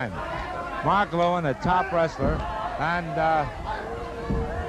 Mark Lewin, a top wrestler, and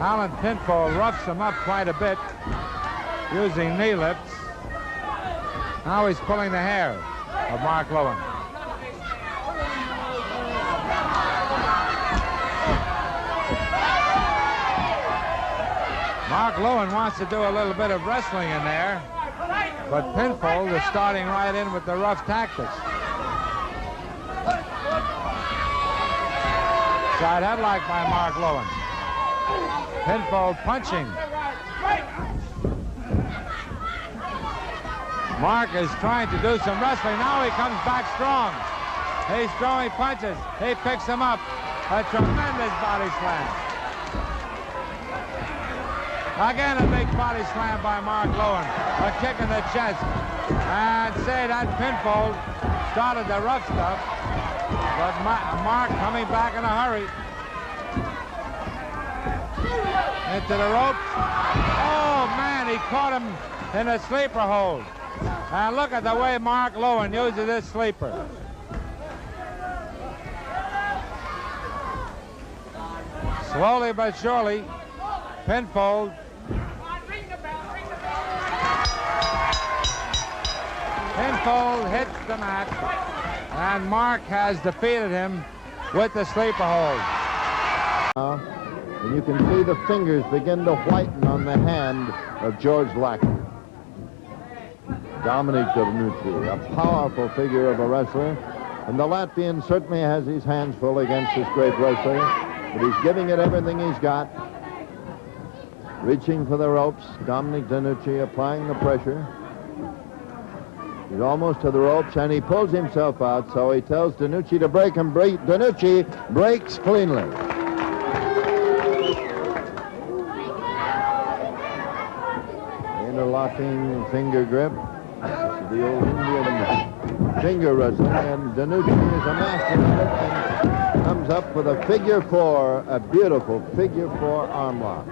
Alan Pinfold roughs him up quite a bit using knee lifts. Now he's pulling the hair of Mark Lewin. Mark Lewin wants to do a little bit of wrestling in there, but Pinfold is starting right in with the rough tactics. Side headlock by Mark Lewin. Pinfold punching. Mark is trying to do some wrestling. Now he comes back strong. He's throwing punches. He picks him up. A tremendous body slam. Again, a big body slam by Mark Lewin. A kick in the chest. And say that Pinfold started the rough stuff. But Mark coming back in a hurry. Into the ropes. Oh, man, he caught him in a sleeper hold. And look at the way Mark Lewin uses this sleeper. Slowly but surely, Pinfold. Pinfold hits the mat. And Mark has defeated him with the sleeper hold. And you can see the fingers begin to whiten on the hand of George Lackey. Dominic Danucci, a powerful figure of a wrestler. And the Latvian certainly has his hands full against this great wrestler. But he's giving it everything he's got. Reaching for the ropes. Dominic Danucci applying the pressure. He's almost to the ropes, and he pulls himself out, so he tells Danucci to break, and Danucci breaks cleanly. Interlocking finger grip. This is the old Indian finger wrestling, and Danucci is a master of it, and comes up with a figure four, a beautiful figure four arm lock.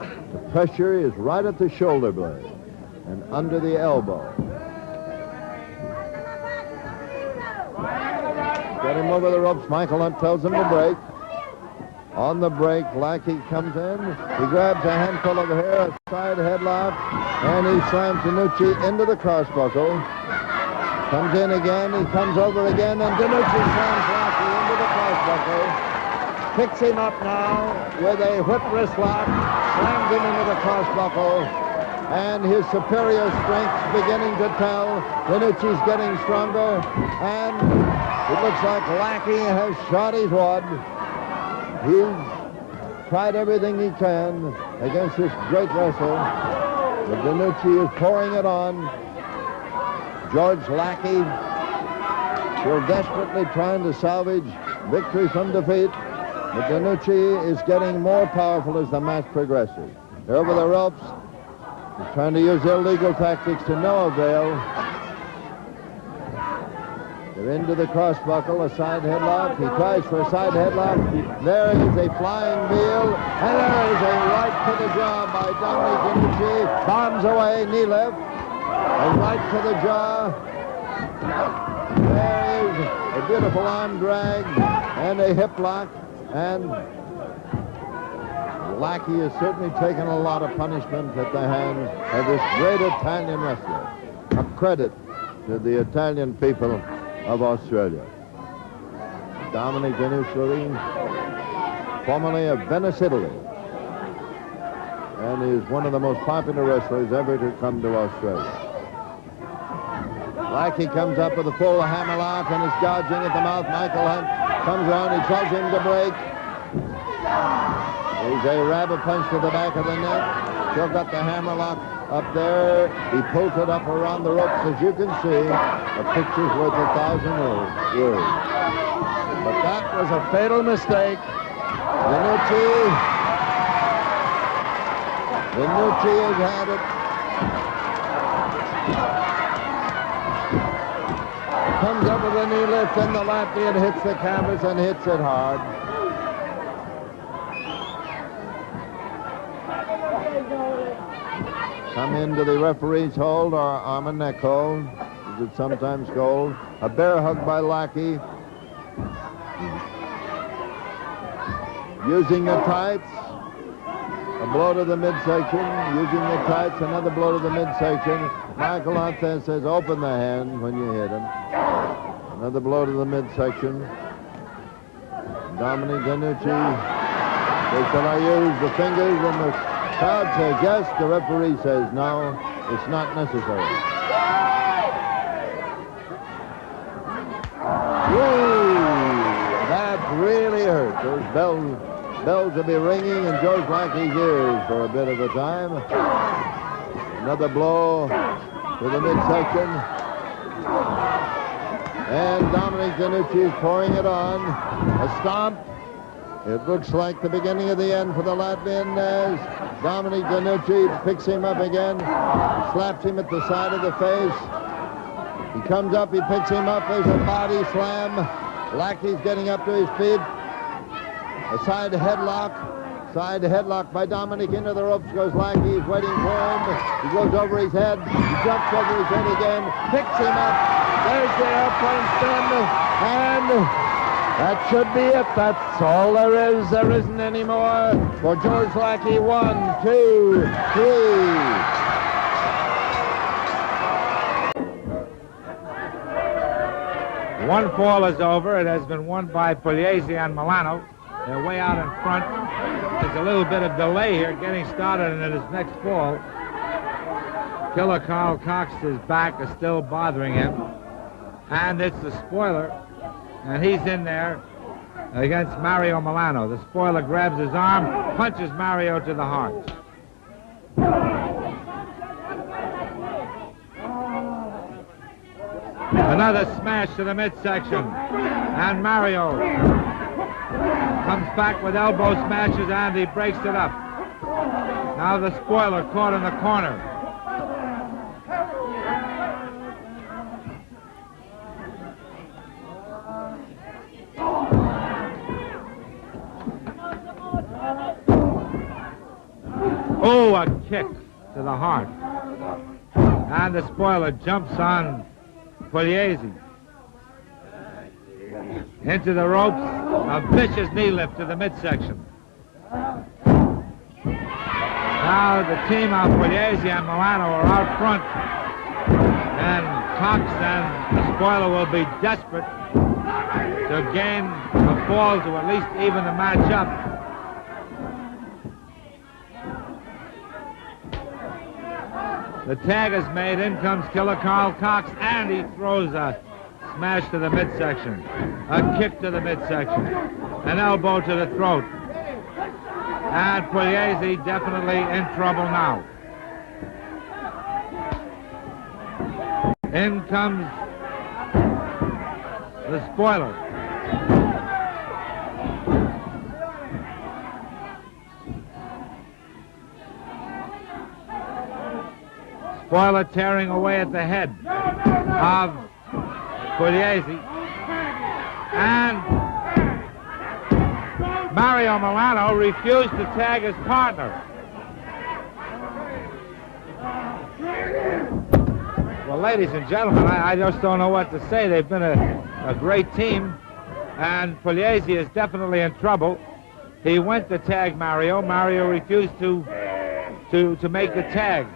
The pressure is right at the shoulder blade and under the elbow. Get him over the ropes. Michael Hunt tells him to break. On the break, Lackey comes in. He grabs a handful of hair, a side headlock, and he slams Danucci into the crossbuckle. Comes in again. He comes over again, and Danucci slams Lackey into the crossbuckle. Picks him up now with a whip wrist lock. Slams him into the crossbuckle. And his superior strength beginning to tell. Danucci's getting stronger, and it looks like Lackey has shot his wad. He's tried everything he can against this great wrestler. But Danucci is pouring it on. George Lackey still desperately trying to salvage victory from defeat. But Danucci is getting more powerful as the match progresses. They're over the ropes. He's trying to use illegal tactics to no avail. They're into the crossbuckle, a side headlock. He tries for a side headlock. There is a flying heel, and there is a right to the jaw by Dominic Danucci. Bombs away, knee left, a right to the jaw. There is a beautiful arm drag and a hip lock, and Lackey has certainly taken a lot of punishment at the hands of this great Italian wrestler. A credit to the Italian people of Australia. Dominic Danucci, formerly of Venice, Italy, and is one of the most popular wrestlers ever to come to Australia. Lackey comes up with a full hammerlock and is gouging at the mouth. Michael Hunt comes around. He tells him to break. There's a rabbit punch to the back of the neck. Still got the hammerlock up there. He pulls it up around the ropes, as you can see. A picture's worth 1,000 words. But that was a fatal mistake. Danucci has had it. Comes up with a knee lift, and the Latvian hits the canvas and hits it hard. Come into the referee's hold, or arm and neck hold, as it's sometimes called. A bear hug by Lackey. using the tights. A blow to the midsection, using the tights, another blow to the midsection. Michael out there says, open the hand when you hit him. Another blow to the midsection. Dominic DeNucci says, shall I use the fingers? And the crowd says yes. The referee says no, it's not necessary. Woo! That really hurt. Those bells will be ringing in Joe Blacky's ears for a bit of a time. Another blow to the midsection. And Dominic DeNucci is pouring it on. A stomp. It looks like the beginning of the end for the Latvian as Dominic DeNucci picks him up again, slaps him at the side of the face. He comes up, he picks him up. There's a body slam. Lackey's getting up to his feet. A side headlock by Dominic into the ropes goes Lackey. He's waiting for him. He goes over his head. He jumps over his head again. Picks him up. There's the airplane spin. And that should be it. That's all there is. There isn't any more for George Lackey. 1, 2, 3. One fall is over. It has been won by Pugliese and Milano. They're way out in front. There's a little bit of delay here getting started in his next fall. Killer Carl Cox's back is still bothering him. And it's the spoiler. And he's in there against Mario Milano. The spoiler grabs his arm, punches Mario to the heart. Another smash to the midsection. And Mario comes back with elbow smashes and he breaks it up. Now the spoiler caught in the corner. Oh, a kick to the heart. And the spoiler jumps on Pugliese. Into the ropes, a vicious knee lift to the midsection. Now the team of Pugliese and Milano are out front. And Cox and the spoiler will be desperate to gain a fall to at least even the match up. The tag is made. In comes Killer Carl Cox, and he throws a smash to the midsection, a kick to the midsection, an elbow to the throat. And Pugliese definitely in trouble now. In comes the spoiler. Spoiler tearing away at the head of Pugliese. And Mario Milano refused to tag his partner. Well, ladies and gentlemen, I just don't know what to say. They've been a great team, and Pugliese is definitely in trouble. He went to tag Mario. Mario refused to make the tag.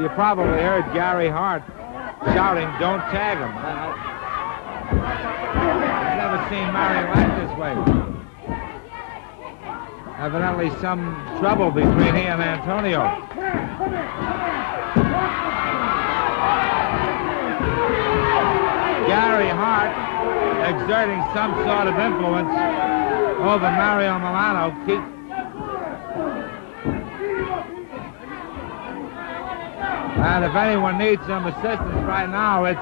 You probably heard Gary Hart shouting, "Don't tag him." I've never seen Mario act this way. Evidently some trouble between he and Antonio. Gary Hart exerting some sort of influence over Mario Milano. And if anyone needs some assistance right now, it's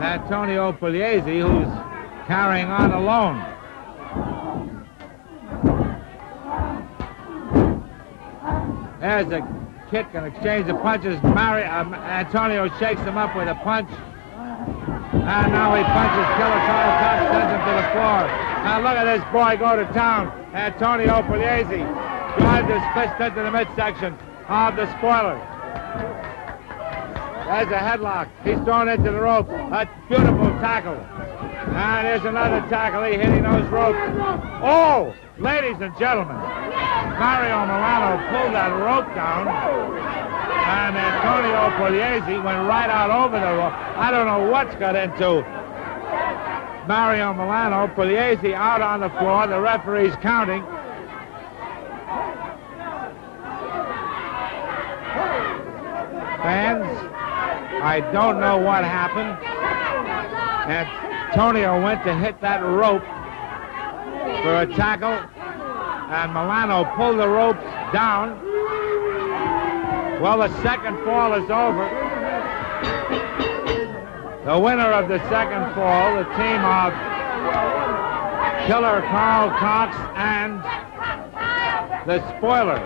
Antonio Pugliese, who's carrying on alone. There's a kick and exchange of punches. Antonio shakes him up with a punch. And now he punches Killer Carl Cox, sends him to the floor. Now look at this boy go to town. Antonio Pugliese drives his fist into the midsection of the spoiler. There's a headlock. He's thrown into the rope. A beautiful tackle. And there's another tackle. He hitting those ropes. Oh, ladies and gentlemen, Mario Milano pulled that rope down, and Antonio Pugliese went right out over the rope. I don't know what's got into Mario Milano. Pugliese out on the floor. The referee's counting. Fans, I don't know what happened. Antonio went to hit that rope for a tackle, and Milano pulled the ropes down. Well, the second fall is over. The winner of the second fall, the team of Killer Carl Cox and the Spoiler.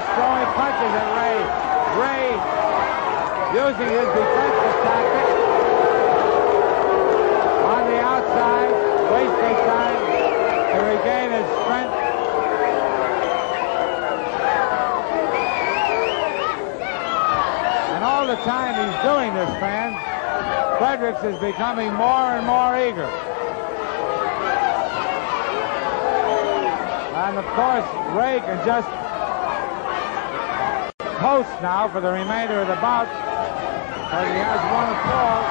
Throwing punches at Ray. Ray using his defensive tactic on the outside, wasting time to regain his strength. And all the time he's doing this, fans, Fredericks is becoming more and more eager. And of course, Ray can just post now for the remainder of the bout, but he has one fall.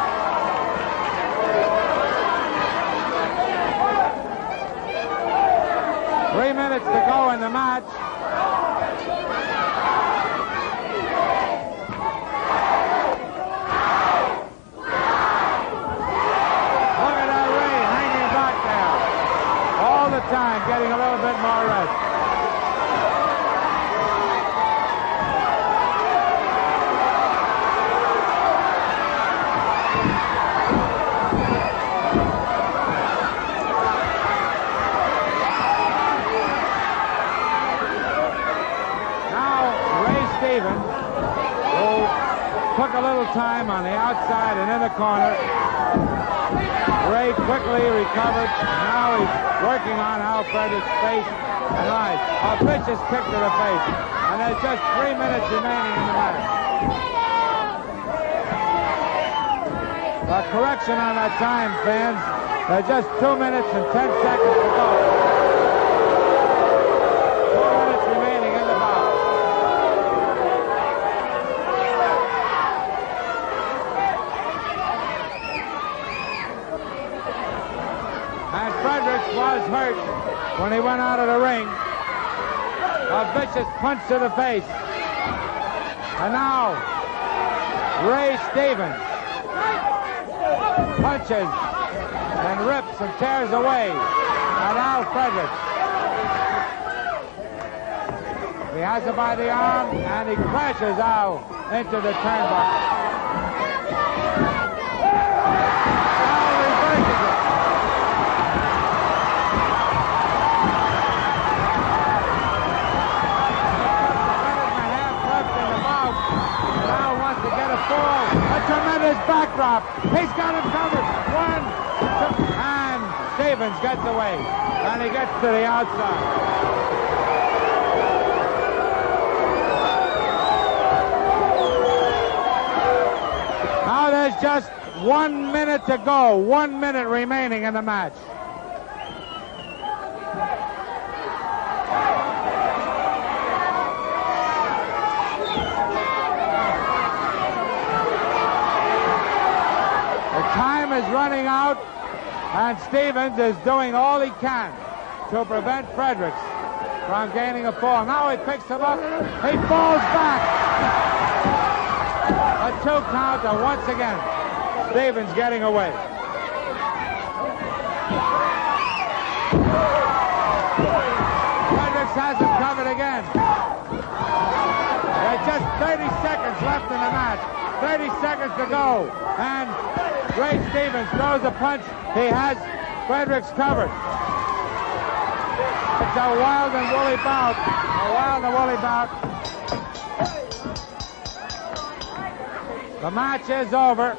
Three minutes to go in the match. Look at that Ray hanging back there all the time, getting a little bit more rest. Took a little time on the outside and in the corner. Ray quickly recovered. Now he's working on Al Fredericks' face and eyes. A vicious kick to the face. And there's just 3 minutes remaining in the match. A correction on that time, fans. There's just 2 minutes and 10 seconds to go. 2 minutes remaining in the bout. Was hurt when he went out of the ring. A vicious punch to the face. And now, Ray Stevens punches and rips and tears away at Al Fredericks. He has it by the arm, and he crashes Al into the turnbuckle. Al reverses it. A tremendous backdrop. He's got him covered. 1, 2, and Stevens gets away. And he gets to the outside. Now there's just 1 minute to go. 1 minute remaining in the match. Time is running out, and Stevens is doing all he can to prevent Fredericks from gaining a fall. Now he picks him up. He falls back. A 2 count, and once again, Stevens getting away. Fredericks has him covered again. There's just 30 seconds left in the match. 30 seconds to go, and Ray Stevens throws a punch. He has Fredericks covered. It's a wild and woolly bout. A wild and woolly bout. The match is over.